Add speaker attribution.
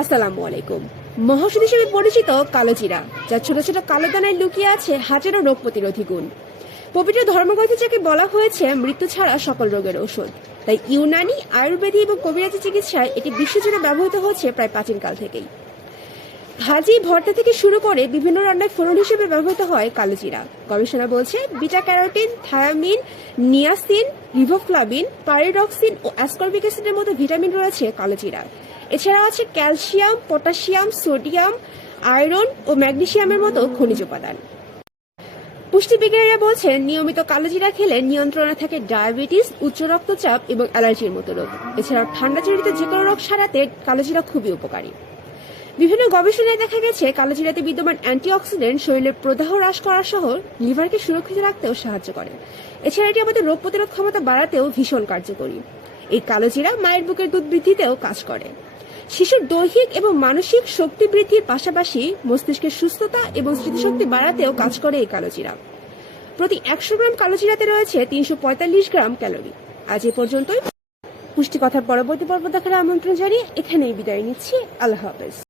Speaker 1: আসসালামু আলাইকুম। মহাষদ হিসেবে পরিচিত কালোজিরা, যা ছোট ছোট কালো দানায় লুকিয়ে আছে হাজারো রোগ প্রতিরোধী গুণ। পবিত্র ধর্মগ্রন্থে যাকে বলা হয়েছে, মৃত্যু ছাড়া সকল রোগের ওষুধ। তাই ইউনানি, আয়ুর্বেদী এবং কবিরাজি চিকিৎসায় এটি বিশ্বজুড়ে ব্যবহৃত হচ্ছে প্রায় প্রাচীনকাল থেকেই। ভাজি ভর্তা থেকে শুরু করে বিভিন্ন রান্নায় ফোড়ন হিসেবে ব্যবহৃত হয় কালোজিরা। গবেষণা বলছে beta carotene thiamine, niacin, riboflavin, pyridoxine ও অ্যাসকর্বিক অ্যাসিডের মতো ভিটামিন রয়েছে কালোজিরা। এছাড়াও আছে ক্যালসিয়াম, পটাশিয়াম, সোডিয়াম, আয়রন ও ম্যাগনেসিয়ামের মতো খনিজ উপাদান। পুষ্টিবিজ্ঞানীরা বলছেন, নিয়মিত কালোজিরা খেলে নিয়ন্ত্রণে থাকে ডায়াবেটিস, উচ্চ রক্তচাপ এবং অ্যালার্জির মতো রোগ। এছাড়াও ঠান্ডা জড়িত যে কোনো রোগ সারাতে কালোজিরা খুবই উপকারী। বিভিন্ন গবেষণায় দেখা গেছে, কালোজিরাতে বিদ্যমান অ্যান্টিঅক্সিডেন্ট শরীরের প্রদাহ হ্রাস করা সহ লিভারকে সুরক্ষিত রাখতেও সাহায্য করে। এছাড়া এটি আমাদের রোগ প্রতিরোধ ক্ষমতা বাড়াতেও ভীষণ কার্যকরী। এই কালোজিরা মায়ের বুকের দুধ বৃদ্ধিতেও কাজ করে। শিশুর দৈহিক এবং মানসিক শক্তি বৃদ্ধির পাশাপাশি মস্তিষ্কের সুস্থতা এবং স্মৃতিশক্তি বাড়াতেও কাজ করে এই কালোজিরা। প্রতি একশো গ্রাম কালোজিরাতে রয়েছে তিনশো পঁয়তাল্লিশ গ্রাম ক্যালোরি। আজ এ পর্যন্তই। পুষ্টি কথার পরবর্তী পর্ব দেখার আমন্ত্রণ জানিয়ে এখানেই বিদায় নিচ্ছি। আল্লাহ হাফেজ।